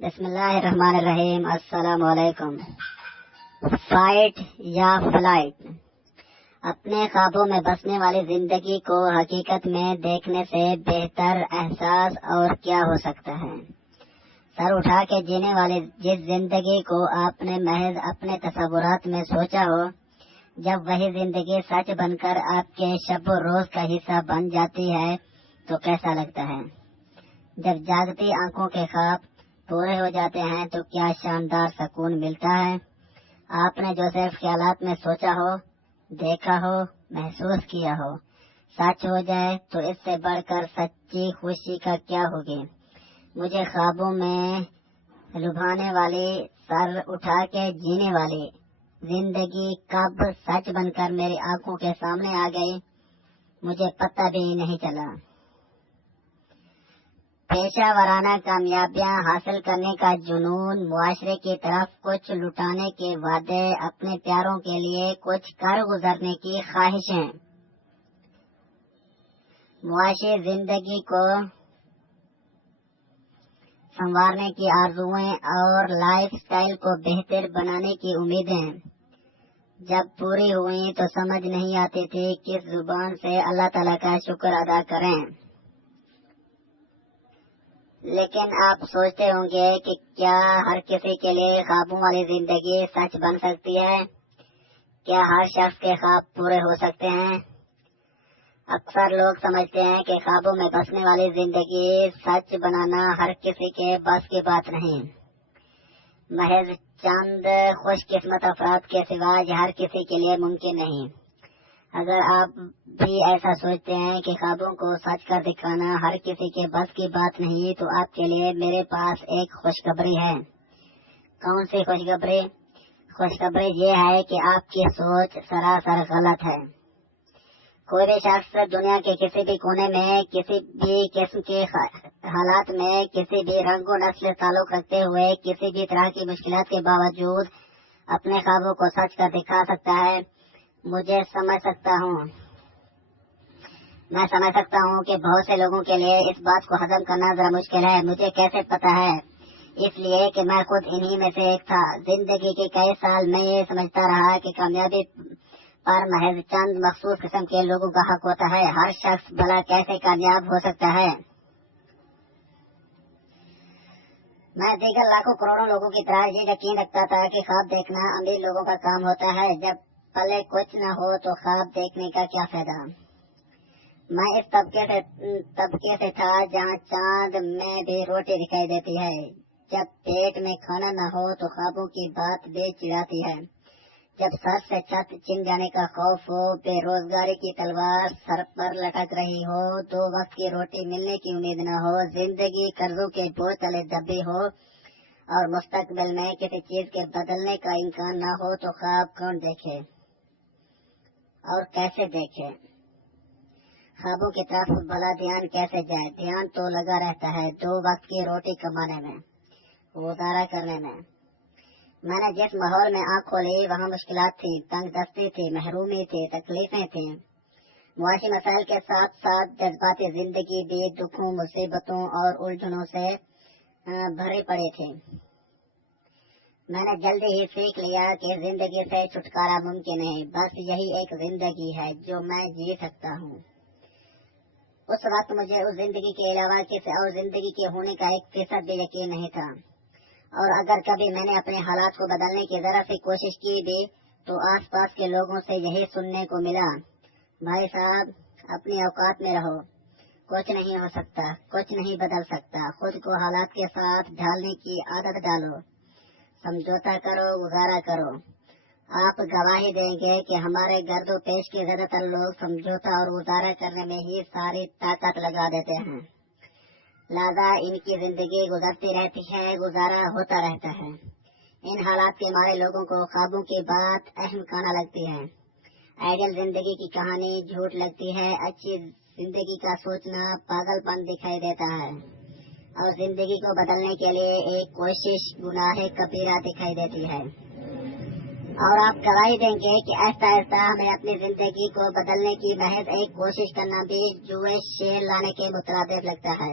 بسم اللہ الرحمن الرحیم۔ السلام علیکم۔ فائٹ یا فلائٹ، اپنے خوابوں میں بسنے والی زندگی کو حقیقت میں دیکھنے سے بہتر احساس اور کیا ہو سکتا ہے۔ سر اٹھا کے جینے والی جس زندگی کو آپ نے محض اپنے تصورات میں سوچا ہو، جب وہی زندگی سچ بن کر آپ کے شب و روز کا حصہ بن جاتی ہے تو کیسا لگتا ہے؟ جب جاگتی آنکھوں کے خواب پورے ہو جاتے ہیں تو کیا شاندار سکون ملتا ہے۔ آپ نے جو صرف خیالات میں سوچا ہو، دیکھا ہو، محسوس کیا ہو، سچ ہو جائے تو اس سے بڑھ کر سچی خوشی کا کیا ہوگی۔ مجھے خوابوں میں لبھانے والی، سر اٹھا کے جینے والی زندگی کب سچ بن کر میری آنکھوں کے سامنے آ گئی، مجھے پتہ بھی نہیں چلا۔ پیشہ ورانہ کامیابیاں حاصل کرنے کا جنون، معاشرے کی طرف کچھ لٹانے کے وعدے، اپنے پیاروں کے لیے کچھ کر گزرنے کی خواہشیں، معاشی زندگی کو سنوارنے کی آرزوئیں اور لائف سٹائل کو بہتر بنانے کی امیدیں جب پوری ہوئیں تو سمجھ نہیں آتی تھی کس زبان سے اللہ تعالیٰ کا شکر ادا کریں۔ لیکن آپ سوچتے ہوں گے کہ کیا ہر کسی کے لیے خوابوں والی زندگی سچ بن سکتی ہے؟ کیا ہر شخص کے خواب پورے ہو سکتے ہیں؟ اکثر لوگ سمجھتے ہیں کہ خوابوں میں بسنے والی زندگی سچ بنانا ہر کسی کے بس کی بات نہیں، محض چند خوش قسمت افراد کے سوا یہ ہر کسی کے لیے ممکن نہیں۔ اگر آپ بھی ایسا سوچتے ہیں کہ خوابوں کو سچ کر دکھانا ہر کسی کے بس کی بات نہیں تو آپ کے لیے میرے پاس ایک خوشخبری ہے۔ کون سی خوشخبری؟ خوشخبری یہ ہے کہ آپ کی سوچ سراسر غلط ہے۔ کوئی بھی شخص دنیا کے کسی بھی کونے میں، کسی بھی قسم کے حالات میں، کسی بھی رنگ و نسل سے تعلق رکھتے ہوئے، کسی بھی طرح کی مشکلات کے باوجود اپنے خوابوں کو سچ کر دکھا سکتا ہے۔ میں سمجھ سکتا ہوں کہ بہت سے لوگوں کے لیے اس بات کو ہضم کرنا ذرا مشکل ہے۔ مجھے کیسے پتا ہے؟ اس لیے کہ میں خود انہی میں سے ایک تھا۔ زندگی کے کئی سال میں یہ سمجھتا رہا کہ کامیابی پر محض چند مخصوص قسم کے لوگوں کا حق ہوتا ہے۔ ہر شخص بھلا کیسے کامیاب ہو سکتا ہے؟ میں دیگر لاکھوں کروڑوں لوگوں کی طرح یہ یقین رکھتا تھا کہ خواب دیکھنا امیر لوگوں کا کام ہوتا ہے۔ جب پلے کچھ نہ ہو تو خواب دیکھنے کا کیا فائدہ؟ میں اس طبقے سے تھا جہاں چاند میں بھی روٹی دکھائی دیتی ہے۔ جب پیٹ میں کھانا نہ ہو تو خوابوں کی بات بھی چڑھاتی ہے۔ جب سر سے چھت چھن جانے کا خوف ہو، بے روزگاری کی تلوار سر پر لٹک رہی ہو، 2 وقت کی روٹی ملنے کی امید نہ ہو، زندگی قرضوں کے بوجھ تلے دبی ہو اور مستقبل میں کسی چیز کے بدلنے کا امکان نہ ہو تو خواب کون دیکھے اور کیسے دیکھے؟ خوابوں کی طرف بھلا دھیان کیسے جائے؟ دھیان تو لگا رہتا ہے 2 وقت کی روٹی کمانے میں، گزارا کرنے میں۔ میں نے جس ماحول میں آنکھ کھولی وہاں مشکلات تھی، تنگ دستی تھی، محرومی تھی، تکلیفیں تھیں، معاشی مسائل کے ساتھ ساتھ جذباتی زندگی بھی دکھوں، مصیبتوں اور الجھنوں سے بھری پڑی تھی۔ میں نے جلدی ہی سیکھ لیا کہ زندگی سے چھٹکارا ممکن نہیں، بس یہی ایک زندگی ہے جو میں جی سکتا ہوں۔ اس وقت مجھے اس زندگی کے علاوہ کسی اور زندگی کے ہونے کا 1% بھی یقین نہیں تھا، اور اگر کبھی میں نے اپنے حالات کو بدلنے کی ذرا سی کوشش کی بھی تو آس پاس کے لوگوں سے یہی سننے کو ملا، بھائی صاحب اپنی اوقات میں رہو، کچھ نہیں ہو سکتا، کچھ نہیں بدل سکتا، خود کو حالات کے ساتھ ڈھالنے کی عادت ڈالو، سمجھوتا کرو، گزارا کرو۔ آپ گواہی دیں گے کہ ہمارے گرد و پیش کے زیادہ تر لوگ سمجھوتا اور گزارا کرنے میں ہی ساری طاقت لگا دیتے ہیں، لہذا ان کی زندگی گزرتی رہتی ہے، گزارا ہوتا رہتا ہے۔ ان حالات کے مارے لوگوں کو خوابوں کی بات احمقانہ لگتی ہے، آئیڈیل زندگی کی کہانی جھوٹ لگتی ہے، اچھی زندگی کا سوچنا پاگل پن دکھائی دیتا ہے، اور زندگی کو بدلنے کے لیے ایک کوشش گناہ کبیرہ دکھائی دیتی ہے۔ اور آپ گواہی دیں گے کہ آہستہ آہستہ ہمیں اپنی زندگی کو بدلنے کی محض ایک کوشش کرنا بھی جوئے شیر لانے کے مترادف لگتا ہے۔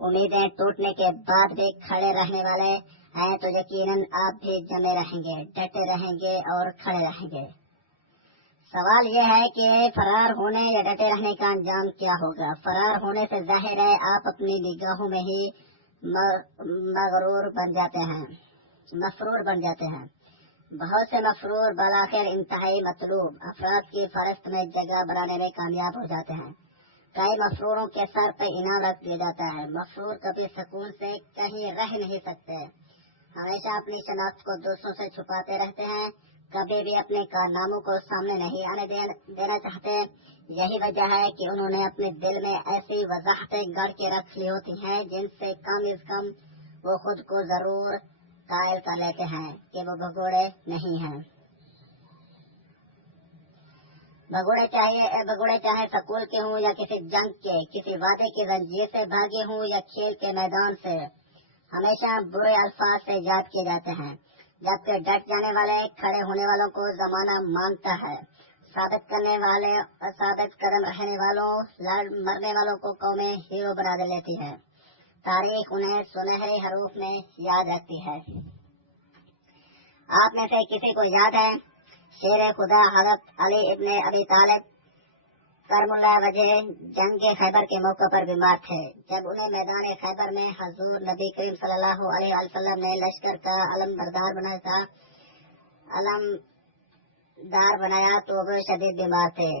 امیدیں ٹوٹنے کے بعد بھی کھڑے رہنے والے ہیں تو یقیناً آپ بھی جمے رہیں گے، ڈٹے رہیں گے اور کھڑے رہیں گے۔ سوال یہ ہے کہ فرار ہونے یا ڈٹے رہنے کا انجام کیا ہوگا؟ فرار ہونے سے ظاہر ہے آپ اپنی نگاہوں میں ہی مغرور بن جاتے ہیں، مفرور بن جاتے ہیں۔ بہت سے مفرور بالآخر انتہائی مطلوب افراد کی فہرست میں جگہ بنانے میں کامیاب ہو جاتے ہیں۔ کئی مفروروں کے سر پہ انعام رکھ دیا جاتا ہے۔ مفرور کبھی سکون سے کہیں رہ نہیں سکتے، ہمیشہ اپنی شناخت کو دوسروں سے چھپاتے رہتے ہیں، کبھی بھی اپنے کارناموں کو سامنے نہیں آنے دینا چاہتے۔ یہی وجہ ہے کہ انہوں نے اپنے دل میں ایسی وضاحتیں گڑھ کے رکھ لی ہوتی ہیں جن سے کم از کم وہ خود کو ضرور قائل کر لیتے ہیں کہ وہ بھگوڑے نہیں ہیں۔ بھگوڑے چاہے سکول کے ہوں یا کسی جنگ کے، کسی وعدے کی زنجیر سے بھاگے ہوں یا کھیل کے میدان سے، ہمیشہ برے الفاظ سے یاد کیے جاتے ہیں، جبکہ ڈٹ جانے والے کھڑے ہونے والوں کو زمانہ مانگتا ہے۔ ثابت قدم رہنے والوں، لڑ مرنے والوں کو قومیں ہیرو بنا لیتی ہے، تاریخ انہیں سنہرے حروف میں یاد رکھتی ہے۔ آپ میں سے کسی کو یاد ہے شیر خدا حضرت علی ابن ابی طالب کرم اللہ وجہ جنگ خیبر کے موقع پر بیمار تھے۔ جب انہیں میدان خیبر میں حضور نبی کریم صلی اللہ علیہ وسلم نے لشکر کا علمدار بنایا تو وہ شدید بیمار تھے،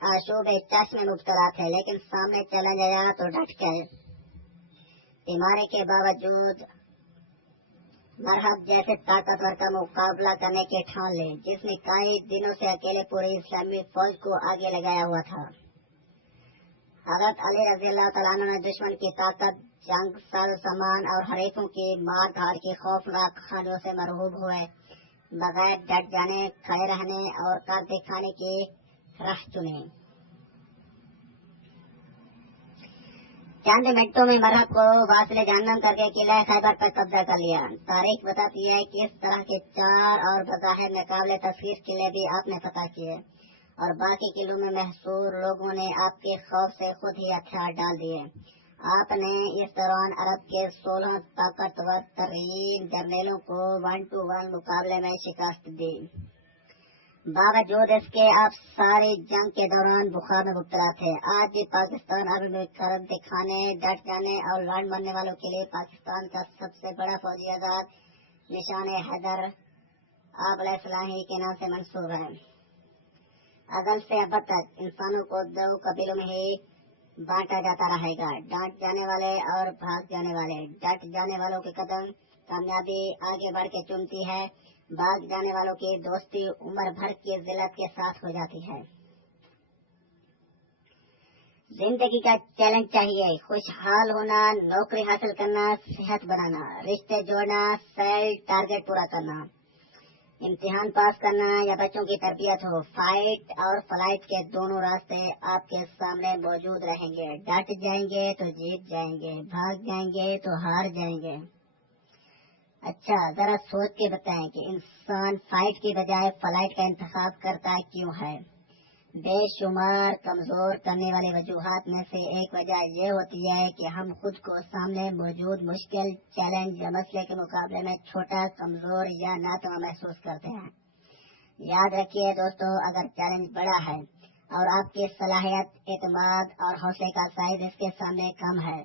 آشوب چشم میں مبتلا تھے، لیکن سامنے چیلنج آیا تو ڈٹ گئے۔ بیماری کے باوجود مرحب جیسے طاقتور کا مقابلہ کرنے کے ٹھان لے، جس نے کئی دنوں سے اکیلے پوری اسلامی فوج کو آگے لگایا ہوا تھا۔ حضرت علی رضی اللہ تعالیٰ عنہ نے دشمن کی طاقت، جنگ ساز و سامان اور حریفوں کی مار دھاڑ کی خوفناک کہانیوں سے مرعوب ہوئے بغیر ڈٹ جانے، کھڑے رہنے اور کر دکھانے کی راہ چنی۔ چند منٹوں میں مرحب کو واصل جہنم کر کے قلعہ خیبر پر قبضہ کر لیا۔ تاریخ بتاتی ہے کہ اس طرح کے 4 اور بظاہر ناقابل تسخیر قلعے بھی آپ نے فتح کیے، اور باقی قلعوں میں محصور لوگوں نے آپ کے خوف سے خود ہی ہتھیار ڈال دیے۔ آپ نے اس دوران عرب کے 16 طاقتور ترین جرنیلوں کو 1 to 1 مقابلے میں شکست دی۔ باوجود اس کے آپ ساری جنگ کے دوران بخار میں مبتلا تھے۔ آج بھی پاکستان عرب میں کرم دکھانے، ڈٹ جانے اور لڑ مرنے والوں کے لیے پاکستان کا سب سے بڑا فوجی اعزاز نشان حیدر آپ علیہ السلام کے نام سے منسوب ہے۔ ازل سے اب تک انسانوں کو 2 قبیلوں میں ہی بانٹا جاتا رہے گا، ڈانٹ جانے والے اور بھاگ جانے والے۔ ڈٹ جانے والوں کے قدم کامیابی آگے بڑھ کے چومتی ہے، بھاگ جانے والوں کی دوستی عمر بھر کی ذلت کے ساتھ ہو جاتی ہے۔ زندگی کا چیلنج چاہیے، خوشحال ہونا، نوکری حاصل کرنا، صحت بنانا، رشتے جوڑنا، سیل ٹارگٹ پورا کرنا، امتحان پاس کرنا یا بچوں کی تربیت ہو، فائٹ اور فلائٹ کے دونوں راستے آپ کے سامنے موجود رہیں گے۔ ڈٹ جائیں گے تو جیت جائیں گے، بھاگ جائیں گے تو ہار جائیں گے۔ اچھا ذرا سوچ کے بتائیں کہ انسان فائٹ کی بجائے فلائٹ کا انتخاب کرتا کیوں ہے؟ بے شمار کمزور کرنے والی وجوہات میں سے ایک وجہ یہ ہوتی ہے کہ ہم خود کو سامنے موجود مشکل، چیلنج یا مسئلے کے مقابلے میں چھوٹا، کمزور یا ناتواں محسوس کرتے ہیں۔ یاد رکھیے دوستو، اگر چیلنج بڑا ہے اور آپ کی صلاحیت، اعتماد اور حوصلے کا سائز اس کے سامنے کم ہے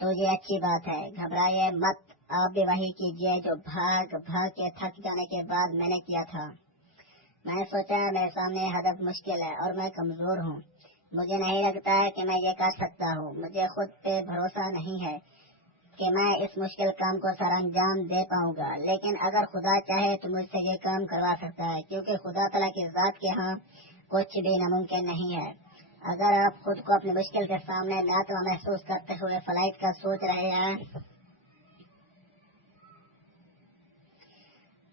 تو یہ اچھی بات ہے، گھبرائیے مت۔ آپ بھی وہی کیجئے جو بھاگ کے تھک جانے کے بعد میں نے کیا تھا۔ میں نے سوچا میرے سامنے ہدف مشکل ہے اور میں کمزور ہوں، مجھے نہیں لگتا ہے کہ میں یہ کر سکتا ہوں، مجھے خود پہ بھروسہ نہیں ہے کہ میں اس مشکل کام کو سر انجام دے پاؤں گا، لیکن اگر خدا چاہے تو مجھ سے یہ کام کروا سکتا ہے، کیونکہ خدا تعالیٰ کی ذات کے ہاں کچھ بھی ناممکن نہیں ہے۔ اگر آپ خود کو اپنی مشکل کے سامنے ناتواں محسوس کرتے ہوئے فلائٹ کا سوچ رہے ہیں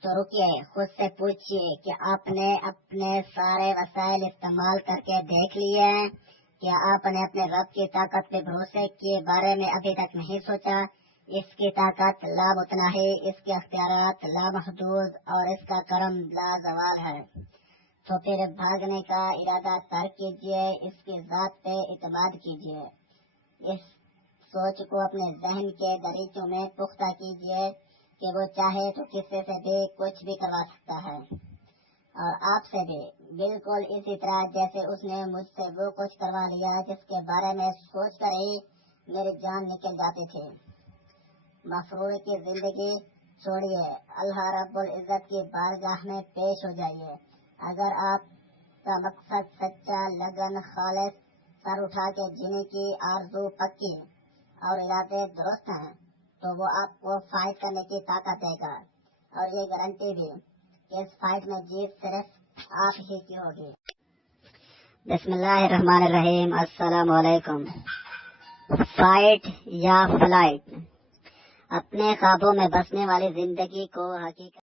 تو رکیے، خود سے پوچھئے کہ آپ نے اپنے سارے وسائل استعمال کر کے دیکھ لیے ہیں؟ کیا آپ نے اپنے رب کی طاقت پہ بھروسے کے بارے میں ابھی تک نہیں سوچا؟ اس کی طاقت لامتناہی، اس کے اختیارات لامحدود اور اس کا کرم لازوال ہے۔ تو پھر بھاگنے کا ارادہ ترک کیجئے، اس کی ذات پہ اعتماد کیجئے، اس سوچ کو اپنے ذہن کے دریچوں میں پختہ کیجیے کہ وہ چاہے تو کسی سے بھی کچھ بھی کروا سکتا ہے، اور آپ سے بھی بالکل اسی طرح جیسے اس نے مجھ سے وہ کچھ کروا لیا جس کے بارے میں سوچ کر ہی میری جان نکل جاتی تھی۔ مفرور کی زندگی چھوڑیے، اللہ رب العزت کی بارگاہ میں پیش ہو جائیے۔ اگر آپ کا مقصد سچا، لگن، خالص، سر اٹھا کے جینے کی آرزو پکی اور ارادے درست ہیں تو وہ آپ کو فائٹ کرنے کی طاقت دے گا، اور یہ گارنٹی بھی کہ اس فائٹ میں جیت صرف آپ ہی کی ہوگی۔ بسم اللہ الرحمن الرحیم۔ السلام علیکم۔ فائٹ یا فلائٹ، اپنے خوابوں میں بسنے والی زندگی کو حقیقت